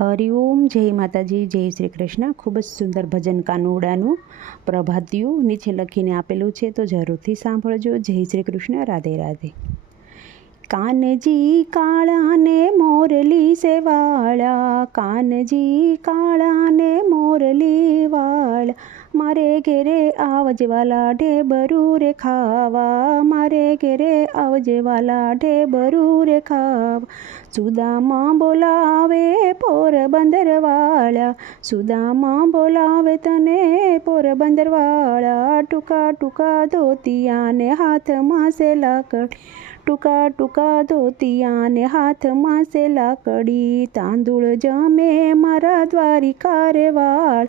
હરિઓમ જય માતાજી, જય શ્રી કૃષ્ણ. ખૂબ જ સુંદર ભજન કાનુડાનું પ્રભાતિયું નીચે લખીને આપેલું છે, તો જરૂરથી સાંભળજો. જય શ્રી કૃષ્ણ. રાધે રાધે. કાનજી કાળાને મોરલી સેવાળા, કાનજી કાળાને મોરલી વાળા મારે ઘેરે આવજે વાલા ઢેબરું રે ખાવા. મારે ઘેરે આવજે વાલા ઢેબરું રે ખાવા. સુદામાં બોલાવે પોરબંદર વાળા. સુદામાં બોલાવે તને પોરબંદર વાળા. ટૂંકા ટૂંકા ધોતિયાને હાથમાં સેલા લાકડી ટૂંકા ટૂંકા ધોતિયાને હાથમાં સેલા કડી. તાંદૂળ જમે મારા દ્વારિકા રે વાળ.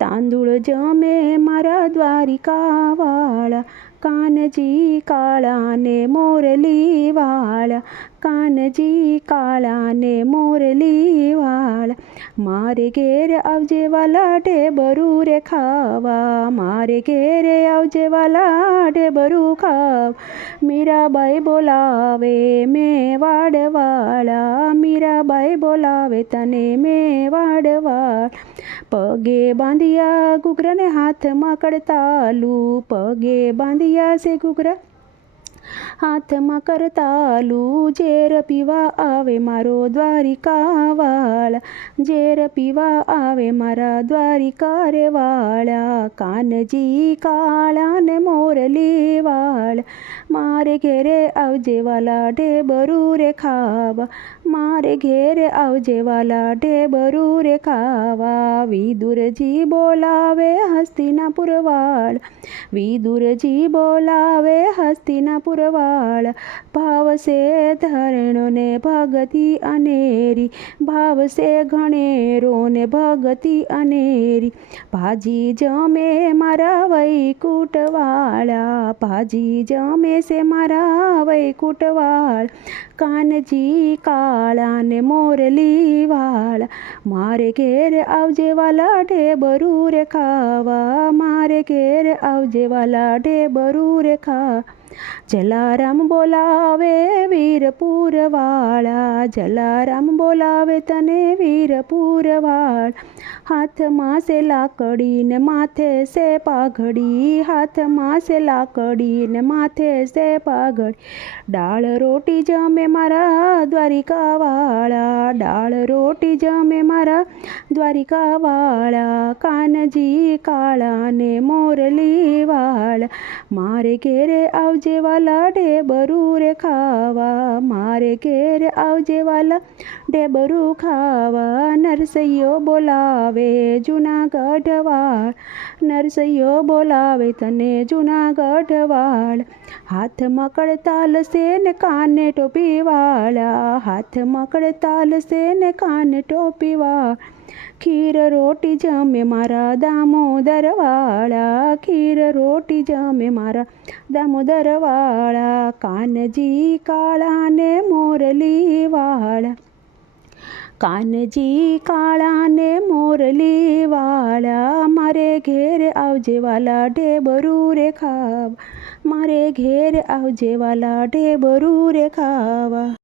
તાંદૂળ જમે મારા દ્વારિકા વાળા. કાનજી કાળાને મોરલી વાળા કાનજી કાળાને મોરલી વાળા મારે ઘેર આવજે વાલા ઢેબરું રે ખાવા મારે ઘેરે આવજે વાલા ઢેબરું ખાવ મીરાબાઈ બોલાવે મેં વાડવાળા મીરાબાઈ બોલાવે તને મેં વાડવાળ પગે બાંધિયા ઘૂઘરાને હાથમાં કડતાલું પગે બાંધિયા છે ઘૂઘરા હાથમાં કરતાલું ઝેર પીવા આવે મારો દ્વારિકા વાળા ઝેર પીવા આવે મારા દ્વારિકા રે કાનજી કાળા ને મોરલી વાળ મારે ઘેરે આવજે વાલા ઢેબરું રે ખાવા. મારે ઘેરે આવજે વાલા ઢેબરું રે ખાવા. વિદુરજી બોલાવે હસ્તીના પુરવાળ. વિદુરજી બોલાવે હસ્તીના પુરવાળ. ભાવશે ધરણોને ભગતી અનેરી. ભાવસે ઘણેરોને ભગતી અનેરી. ભાજી જમે મારા વૈકુટવાળા ભાજી જમે છે મારા વૈકુટવાળ કાનજી કાળાને મોરલી વાળા મારે ઘેર આવજે વાલા ઢેબરું રે ખાવા મારે ઘેર આવજે વાલા ઢેબરું રે ખા જલારામ બોલાવે વીરપુરવાળા, જલારામ બોલાવે તને વીરપુર વાળ હાથમાં સે લાકડી ને માથે સે પાઘડી હાથમાં સે લાકડી ને માથે સે પાઘડી. ડાળ રોટી જમે મારા દ્વારિકાવાળા, ડાળ રોટી જમે મારા દ્વારિકાવાળા. કાનજી કાળા ને મોરલી વાળા મારે ઘેરે આવજે વાલા ઢેબરું રે ખાવા, મારે ઘેર આવજે વાલા ઢેબરું ખાવા. નરસૈયો બોલાવે જૂનાગઢવાળ નરસૈયો બોલાવે તને જૂનાગઢ વાળ. હાથમાં કડતાલ છે ને કાને ટોપી વાળા હાથમાં કડતાલ છે ને કાને ટોપીવા ખીર રોટી જમે મારા દામોદર વાળા ખીર રોટી જમે મારા દામોદર વાળા કાનજી કાળાને મોરલી વાળા. કાનજી કાળાને મોરલી વાળા, મારે ઘેર આવજે વાલા ઢેબરું રે ખાવા મારે ઘેર આવજે વાલા ઢેબરું રે ખાવા